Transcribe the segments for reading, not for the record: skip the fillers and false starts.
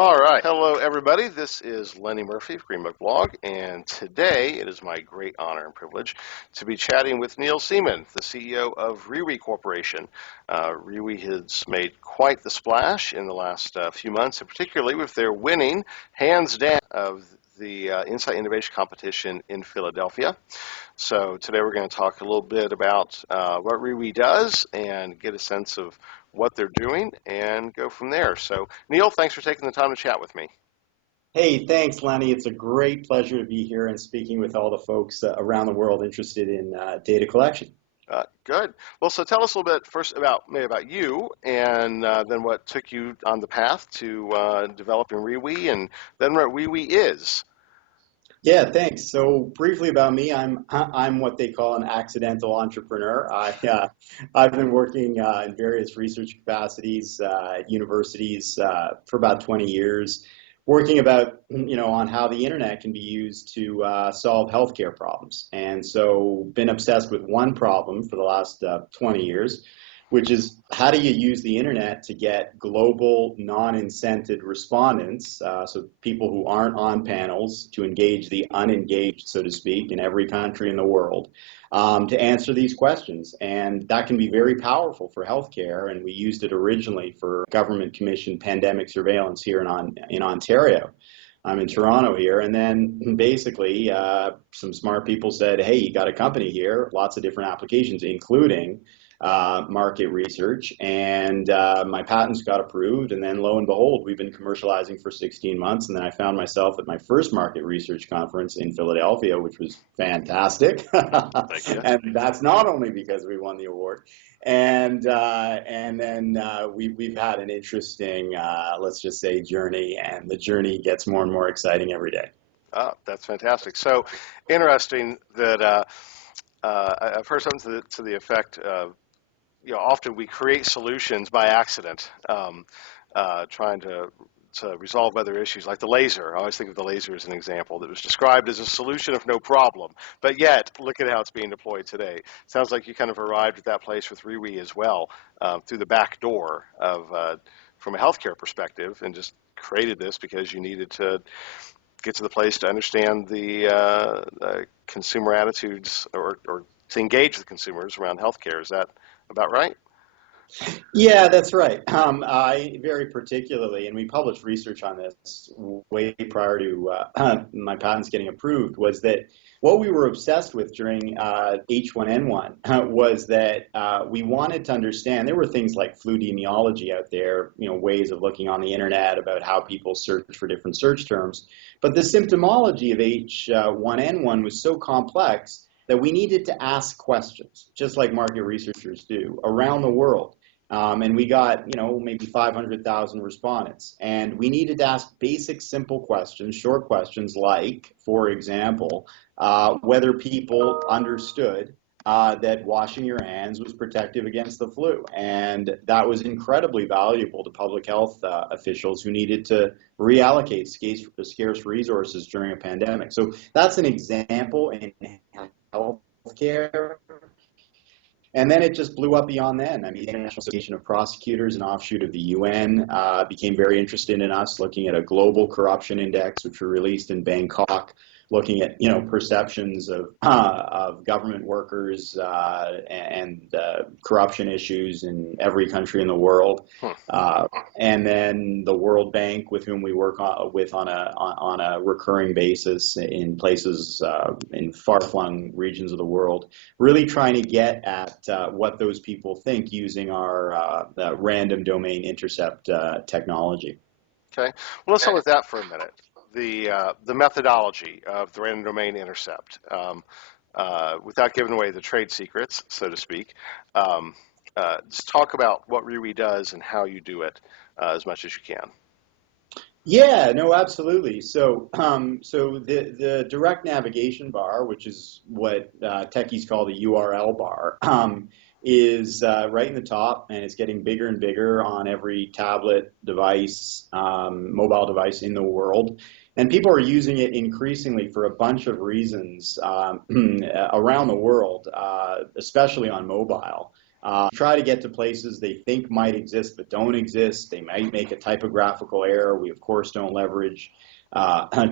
All right. Hello, everybody. This is Lenny Murphy of Greenbook Blog, and today it is my great honor and privilege to be chatting with Neil Seaman, the CEO of ReWe Corporation. ReWe has made quite the splash in the last few months, and particularly with their winning, hands down, of the Insight Innovation Competition in Philadelphia. So today we're going to talk a little bit about what ReWe does and get a sense of what they're doing and go from there. So Neil, thanks for taking the time to chat with me. Hey, thanks, Lenny. It's a great pleasure to be here and speaking with all the folks around the world interested in data collection. Good. Well, so tell us a little bit first about you, and then what took you on the path to developing ReWe, and then what ReWe is. Yeah, thanks. So briefly about me, I'm what they call an accidental entrepreneur. I've been working in various research capacities at universities for about 20 years, working on how the internet can be used to solve healthcare problems. And so been obsessed with one problem for the last 20 years, which is how do you use the internet to get global non-incented respondents, so people who aren't on panels, to engage the unengaged, so to speak, in every country in the world, to answer these questions. And that can be very powerful for healthcare, and we used it originally for government-commissioned pandemic surveillance here in Ontario. I'm in Toronto here, and then basically some smart people said, hey, you got a company here, lots of different applications, including market research, and my patents got approved, and then lo and behold, we've been commercializing for 16 months, and then I found myself at my first market research conference in Philadelphia, which was fantastic. Thank you. And that's not only because we won the award, and then we've had an interesting, let's just say, journey, and the journey gets more and more exciting every day. Oh, that's fantastic. So interesting that I've heard something to the effect of, often we create solutions by accident, trying to resolve other issues, like the laser. I always think of the laser as an example that was described as a solution of no problem, but yet look at how it's being deployed today. Sounds like you kind of arrived at that place with ReWe as well, through the back door of, from a healthcare perspective, and just created this because you needed to get to the place to understand the consumer attitudes, or to engage with consumers around healthcare. Is that about right? Yeah, that's right. I very particularly, and we published research on this way prior to my patents getting approved, was that what we were obsessed with during H1N1 was that we wanted to understand, there were things like fludemiology out there, ways of looking on the internet about how people search for different search terms. But the symptomology of H1N1 was so complex that we needed to ask questions, just like market researchers do, around the world. And we got, maybe 500,000 respondents. And we needed to ask basic, simple questions, short questions like, for example, whether people understood that washing your hands was protective against the flu. And that was incredibly valuable to public health officials who needed to reallocate scarce resources during a pandemic. So that's an example in healthcare. And then it just blew up beyond then. I mean, the International Association of Prosecutors, an offshoot of the UN, became very interested in us, looking at a global corruption index, which we released in Bangkok, looking at perceptions of government workers and corruption issues in every country in the world, and then the World Bank, with whom we work on a recurring basis in places in far-flung regions of the world, really trying to get at what those people think using our random domain intercept technology. Okay. Well, let's start with that for a minute. The methodology of the random domain intercept, without giving away the trade secrets, so to speak. Just talk about what ReWe does and how you do it as much as you can. Yeah, no, absolutely. So, the direct navigation bar, which is what techies call the URL bar, is right in the top, and it's getting bigger and bigger on every tablet device, mobile device in the world. And people are using it increasingly for a bunch of reasons around the world, especially on mobile. Try to get to places they think might exist but don't exist. They might make a typographical error. We, of course, don't leverage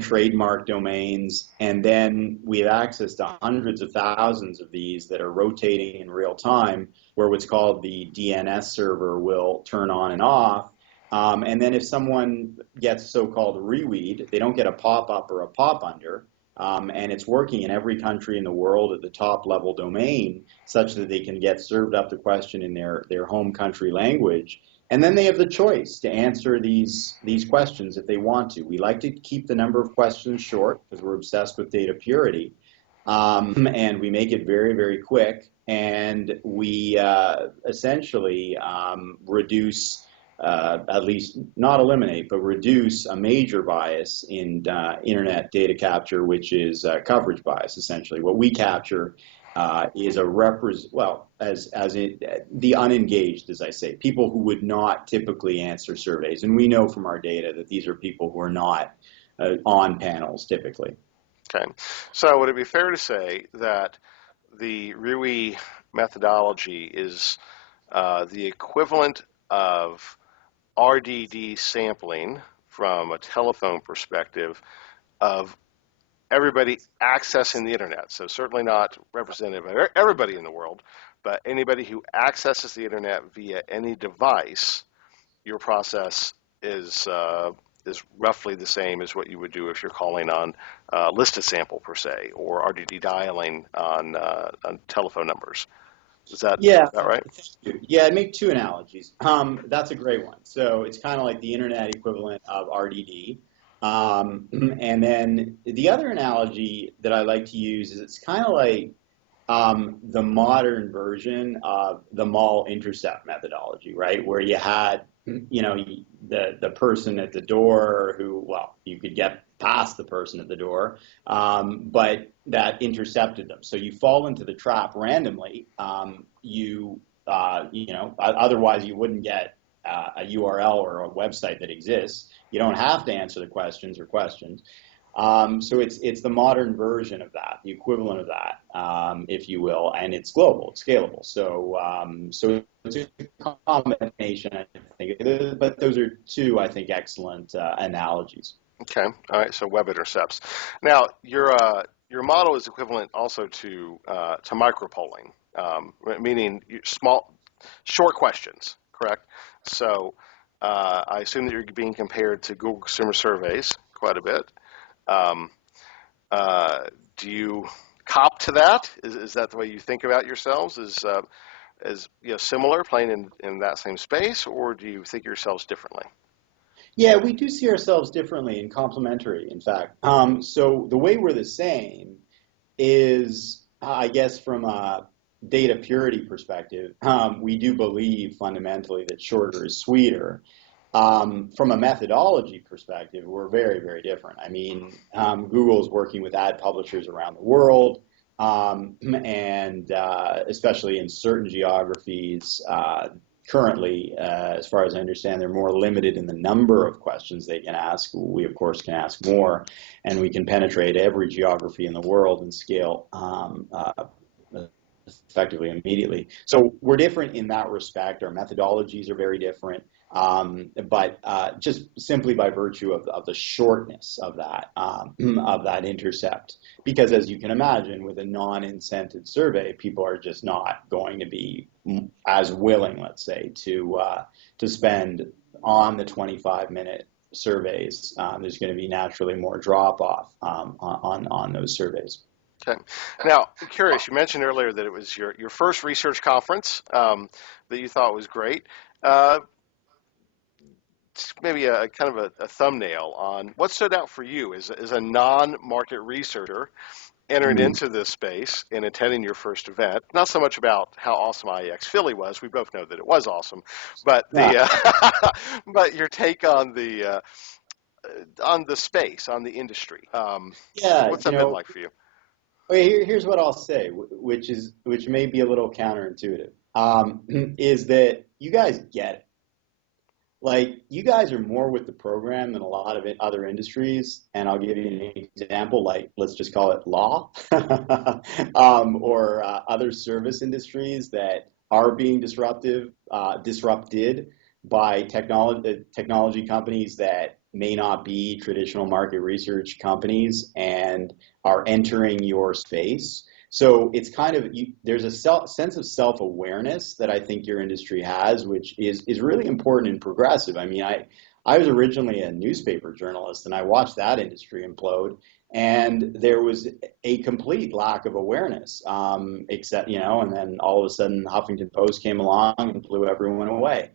trademark domains. And then we have access to hundreds of thousands of these that are rotating in real time, where what's called the DNS server will turn on and off. And then if someone gets so-called reweed, they don't get a pop-up or a pop-under. And it's working in every country in the world at the top level domain, such that they can get served up the question in their home country language. And then they have the choice to answer these questions if they want to. We like to keep the number of questions short because we're obsessed with data purity. And we make it very, very quick. And we essentially reduce, at least not eliminate, but reduce a major bias in internet data capture, which is coverage bias, essentially. What we capture is a the unengaged, as I say, people who would not typically answer surveys. And we know from our data that these are people who are not on panels typically. Okay. So would it be fair to say that the RUI methodology is the equivalent of RDD sampling from a telephone perspective of everybody accessing the internet? So certainly not representative of everybody in the world, but anybody who accesses the internet via any device, your process is roughly the same as what you would do if you're calling on listed sample per se, or RDD dialing on telephone numbers. Is that right? Yeah, I'd make two analogies. That's a great one. So it's kind of like the internet equivalent of RDD. And then the other analogy that I like to use is it's kind of like the modern version of the mall intercept methodology, right? Where you had, the person at the door who, well, you could get past the person at the door, but that intercepted them. So you fall into the trap randomly. Otherwise you wouldn't get a URL or a website that exists. You don't have to answer the questions. So it's the modern version of that, the equivalent of that, if you will, and it's global, it's scalable. So it's a combination, I think, but those are two, I think, excellent analogies. Okay, all right. So web intercepts. Now your model is equivalent also to micropolling, meaning short questions, correct? So I assume that you're being compared to Google Consumer Surveys quite a bit. Do you cop to that? Is that the way you think about yourselves? As similar, playing in that same space, or do you think yourselves differently? Yeah, we do see ourselves differently and complementary, in fact. So the way we're the same is, I guess, from a data purity perspective, we do believe fundamentally that shorter is sweeter. From a methodology perspective, we're very, very different. I mean, Google is working with ad publishers around the world, and especially in certain geographies. Currently, as far as I understand, they're more limited in the number of questions they can ask. We, of course, can ask more, and we can penetrate every geography in the world and scale effectively immediately. So we're different in that respect. Our methodologies are very different. But just simply by virtue of the shortness of that intercept, because as you can imagine, with a non-incented survey, people are just not going to be as willing, let's say, to spend on the 25-minute surveys. There's going to be naturally more drop-off on those surveys. Okay. Now, I'm curious. You mentioned earlier that it was your first research conference that you thought was great. Maybe a kind of a thumbnail on what stood out for you as a non-market researcher entering into this space and attending your first event. Not so much about how awesome IEX Philly was. We both know that it was awesome, but but your take on the space, on the industry. What's that been like for you? Okay, here's what I'll say, which may be a little counterintuitive, is that you guys get it. Like, you guys are more with the program than a lot of other industries, and I'll give you an example, like, let's just call it law, or other service industries that are being disrupted by technology companies that may not be traditional market research companies and are entering your space. So it's kind of, there's a sense of self-awareness that I think your industry has, which is really important and progressive. I mean, I was originally a newspaper journalist, and I watched that industry implode, and there was a complete lack of awareness, except, and then all of a sudden Huffington Post came along and blew everyone away.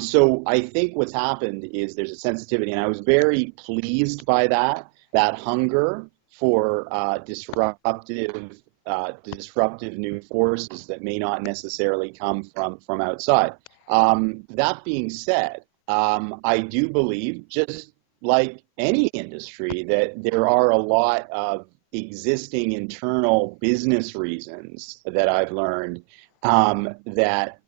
So I think what's happened is there's a sensitivity, and I was very pleased by that hunger for disruptive new forces that may not necessarily come from outside. That being said, I do believe, just like any industry, that there are a lot of existing internal business reasons that I've learned that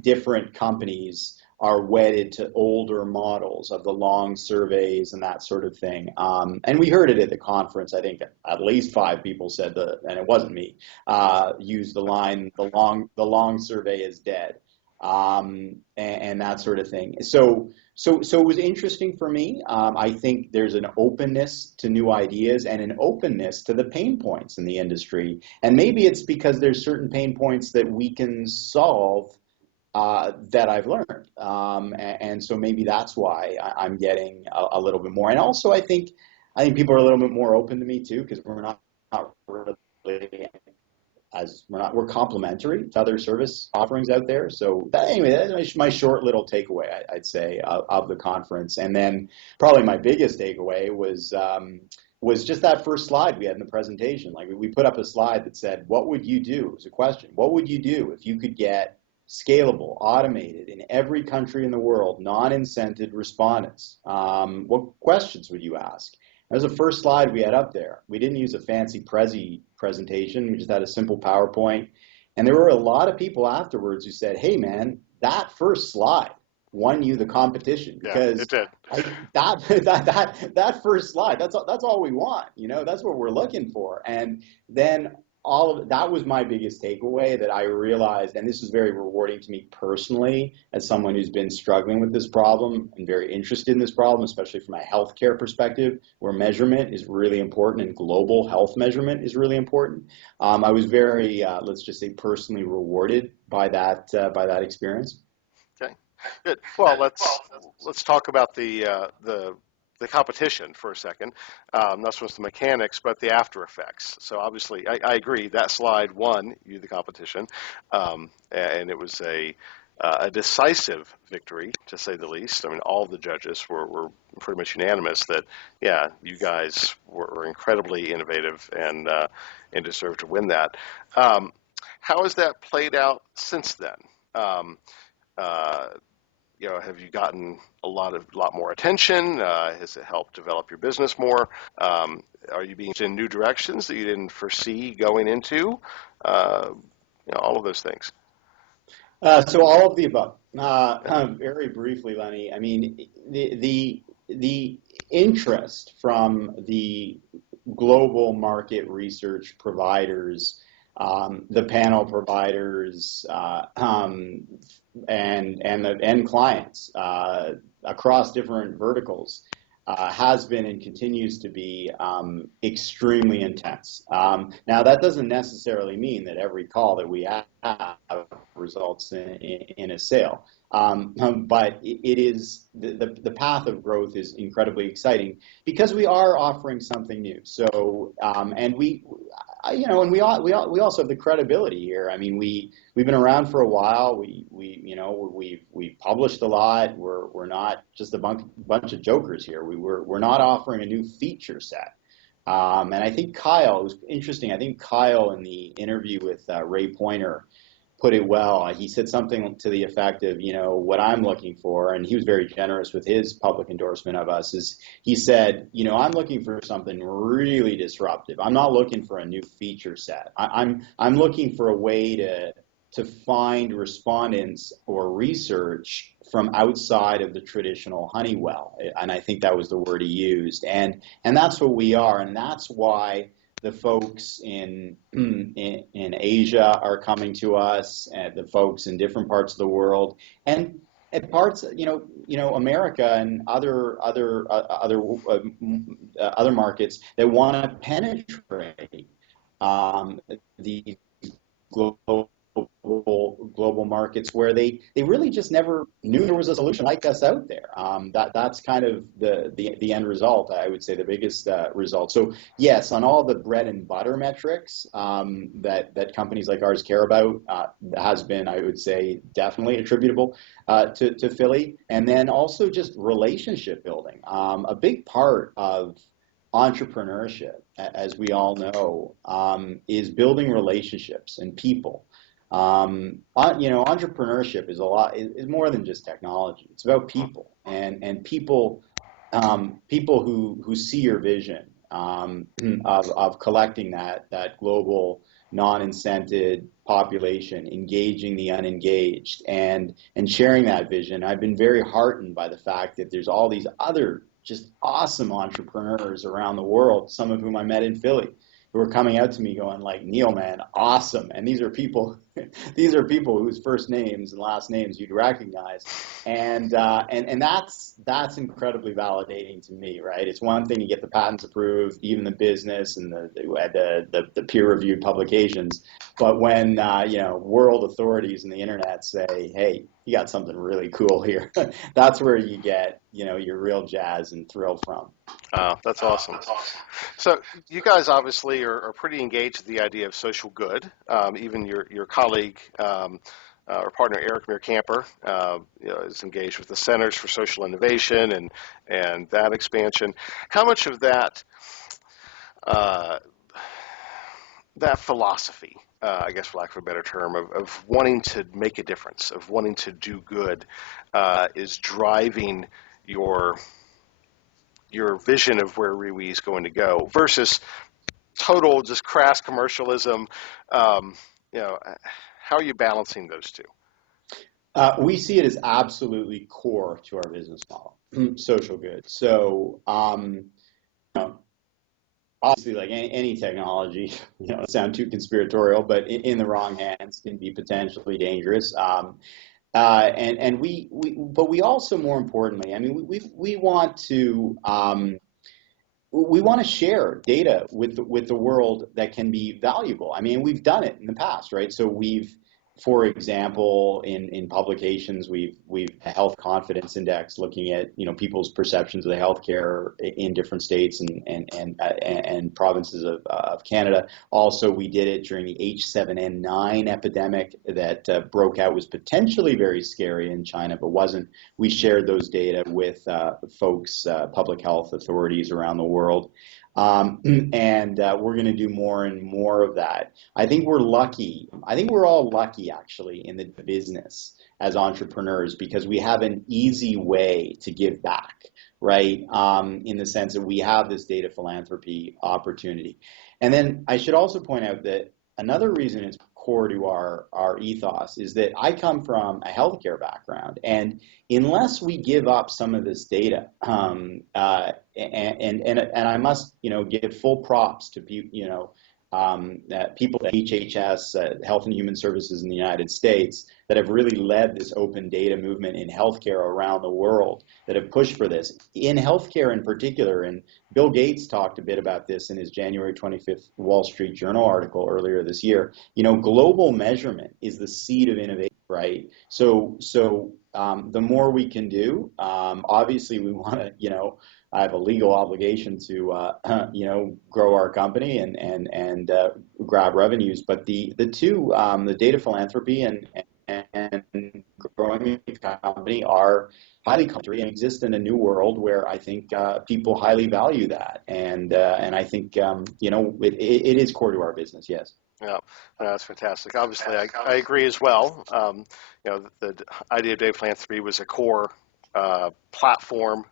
different companies are wedded to older models of the long surveys and that sort of thing. And we heard it at the conference. I think at least 5 people said and it wasn't me, used the line, the long survey is dead, and that sort of thing. So it was interesting for me. I think there's an openness to new ideas and an openness to the pain points in the industry. And maybe it's because there's certain pain points that we can solve that I've learned. And so maybe that's why I'm getting a little bit more. And also I think people are a little bit more open to me too, because we're not really we're complementary to other service offerings out there. So anyway, that's my short little takeaway, I'd say, of the conference. And then probably my biggest takeaway was just that first slide we had in the presentation. Like, we put up a slide that said, what would you do? It was a question. What would you do if you could get scalable, automated, in every country in the world, non-incented respondents? What questions would you ask? That was the first slide we had up there. We didn't use a fancy Prezi presentation. We just had a simple PowerPoint. And there were a lot of people afterwards who said, hey, man, that first slide won you the competition. Because yeah, it did. that first slide, that's all we want. That's what we're looking for. And then that was my biggest takeaway, that I realized, and this was very rewarding to me personally as someone who's been struggling with this problem and very interested in this problem, especially from a healthcare perspective, where measurement is really important and global health measurement is really important. I was very, let's just say, personally rewarded by that experience. Okay, good. Well, let's talk about the competition for a second, not so much the mechanics, but the after effects. So obviously, I agree, that slide won you the competition, and it was a decisive victory, to say the least. I mean, all the judges were pretty much unanimous that, yeah, you guys were incredibly innovative and deserved to win that. How has that played out since then? Have you gotten a lot more attention? Has it helped develop your business more? Are you being in new directions that you didn't foresee going into? All of those things. So all of the above. Very briefly, Lenny. I mean, the interest from the global market research providers, the panel providers, and the end clients across different verticals has been and continues to be extremely intense. Now, that doesn't necessarily mean that every call that we have results in a sale. But it is the path of growth is incredibly exciting because we are offering something new. So and we also have the credibility here. I mean, we've been around for a while. We've published a lot. We're not just a bunch of jokers here. We're not offering a new feature set. And I think Kyle, it was interesting. I think Kyle, in the interview with Ray Pointer, put it well. He said something to the effect of, what I'm looking for, and he was very generous with his public endorsement of us, is he said, I'm looking for something really disruptive. I'm not looking for a new feature set. I'm looking for a way to find respondents or research from outside of the traditional Honeywell. And I think that was the word he used. And that's what we are. And that's why the folks in Asia are coming to us, and the folks in different parts of the world, and at parts, America and other markets that want to penetrate the global markets where they really just never knew there was a solution like us out there. That's kind of the end result. I would say the biggest result. So yes, on all the bread and butter metrics that companies like ours care about, has been, I would say, definitely attributable to Philly, and then also just relationship building. A big part of entrepreneurship, as we all know, is building relationships and people. Entrepreneurship is more than just technology. It's about people and people, people who see your vision, of collecting that global non-incented population, engaging the unengaged, and sharing that vision. I've been very heartened by the fact that there's all these other just awesome entrepreneurs around the world, some of whom I met in Philly, who are coming out to me going like, Neil, man, awesome. And these are people, these are people whose first names and last names you'd recognize. And that's incredibly validating to me, right? It's one thing to get the patents approved, even the business and the peer-reviewed publications. But when, world authorities and the internet say, hey, you got something really cool here, that's where you get, your real jazz and thrill from. That's awesome. So you guys obviously are pretty engaged with the idea of social good. Even your colleague or partner Eric Mearcamper is engaged with the Centers for Social Innovation and that expansion. How much of that that philosophy, I guess for lack of a better term, of wanting to make a difference, of wanting to do good, is driving your vision of where ReWe is going to go versus total just crass commercialism? How are you balancing those two? We see it as absolutely core to our business model, social good. So, obviously, like any technology, sound too conspiratorial, but in the wrong hands can be potentially dangerous. But we also, more importantly, I mean, we want to share data with the world that can be valuable. I mean, we've done it in the past, right? So for example, in publications, we've a health confidence index looking at people's perceptions of the healthcare in different states and provinces of Canada. Also, we did it during the H7N9 epidemic that broke out, was potentially very scary in China, but wasn't. We shared those data with folks, public health authorities around the world. And we're going to do more and more of that. I think we're lucky. I think we're all lucky, actually, in the business as entrepreneurs because we have an easy way to give back, right? In the sense that we have this data philanthropy opportunity. And then I should also point out that another reason it's core to our ethos is that I come from a healthcare background, and unless we give up some of this data, and I must give full props to people at HHS, Health and Human Services in the United States, that have really led this open data movement in healthcare around the world, that have pushed for this in healthcare in particular. And Bill Gates talked a bit about this in his January 25th Wall Street Journal article earlier this year. Global measurement is the seed of innovation, right? So the more we can do, obviously we want to, I have a legal obligation to, grow our company and grab revenues. But the two, the data philanthropy and growing the company are highly complementary and exist in a new world where I think people highly value that. And I think, it is core to our business, yes. Yeah, that's fantastic. Obviously, I agree as well. The idea of data philanthropy was a core platform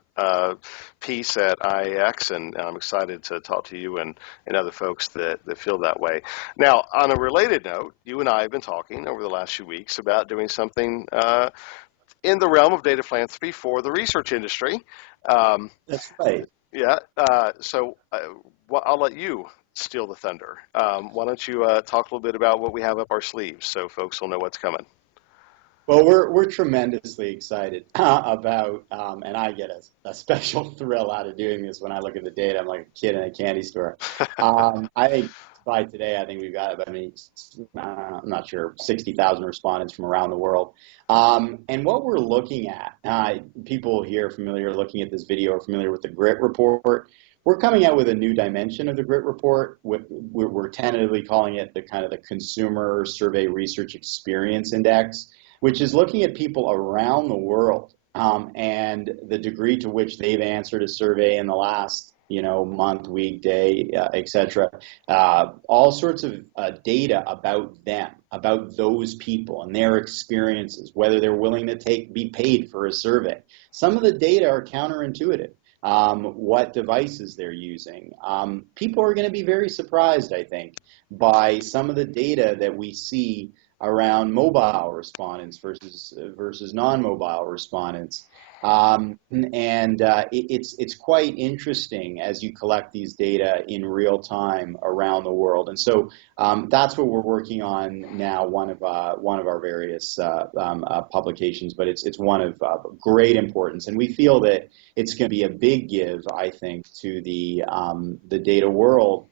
piece at IAX, and I'm excited to talk to you and other folks that feel that way. Now, on a related note, you and I have been talking over the last few weeks about doing something in the realm of data philanthropy for the research industry. That's right. Yeah. So I'll let you steal the thunder. Why don't you talk a little bit about what we have up our sleeves so folks will know what's coming? Well, we're tremendously excited about, and I get a special thrill out of doing this when I look at the data. I'm like a kid in a candy store. I think by today, I think we've got about, I'm not sure, 60,000 respondents from around the world. And what we're looking at, people here familiar looking at this video are familiar with the GRIT report. We're coming out with a new dimension of the GRIT report. We're tentatively calling it the kind of the Consumer Survey Research Experience Index, which is looking at people around the world and the degree to which they've answered a survey in the last, month, week, day, etc. All sorts of data about them, about those people and their experiences, whether they're willing to be paid for a survey. Some of the data are counterintuitive. What devices they're using. People are going to be very surprised, I think, by some of the data that we see around mobile respondents versus non-mobile respondents. It's quite interesting as you collect these data in real time around the world. And so that's what we're working on now, one of our various publications, but it's one of great importance. And we feel that it's going to be a big give, I think, to the data world.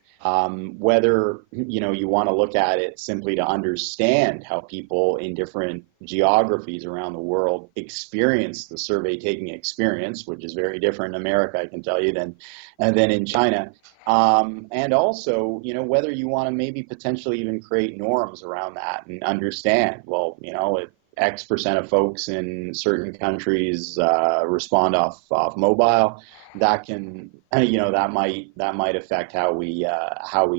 Whether you want to look at it simply to understand how people in different geographies around the world experience the survey taking experience, which is very different in America, I can tell you, than in China, and also whether you want to maybe potentially even create norms around that and understand, well, if X% of folks in certain countries respond off mobile, that can that might affect how we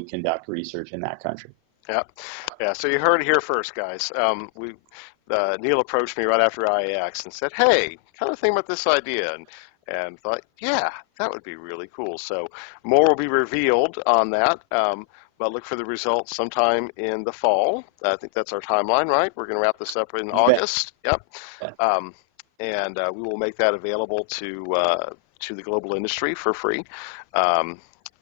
conduct research in that country. Yeah. So you heard it here first, guys. Neil approached me right after IAX and said, "Hey, kind of think about this idea," and thought, "Yeah, that would be really cool." So more will be revealed on that. But look for the results sometime in the fall. I think that's our timeline, right? We're going to wrap this up in August. Yep. And we will make that available to the global industry for free,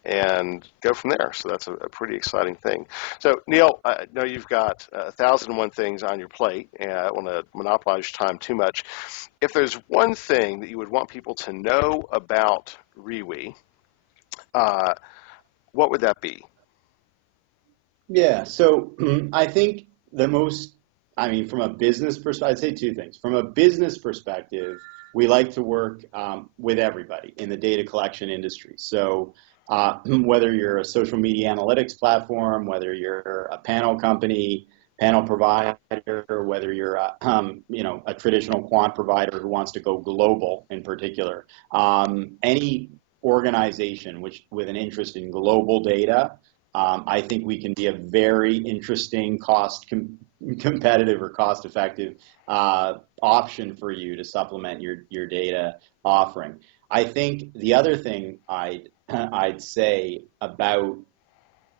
and go from there. So that's a pretty exciting thing. So Neil, I know you've got 1,001 things on your plate, and I don't want to monopolize your time too much. If there's one thing that you would want people to know about REWE, what would that be? Yeah, so I think from a business perspective, I'd say two things. From a business perspective, we like to work with everybody in the data collection industry. So whether you're a social media analytics platform, whether you're a panel company, panel provider, whether you're a traditional quant provider who wants to go global in particular, any organization with an interest in global data, I think we can be a very interesting competitive or cost-effective option for you to supplement your data offering. I think the other thing I'd say about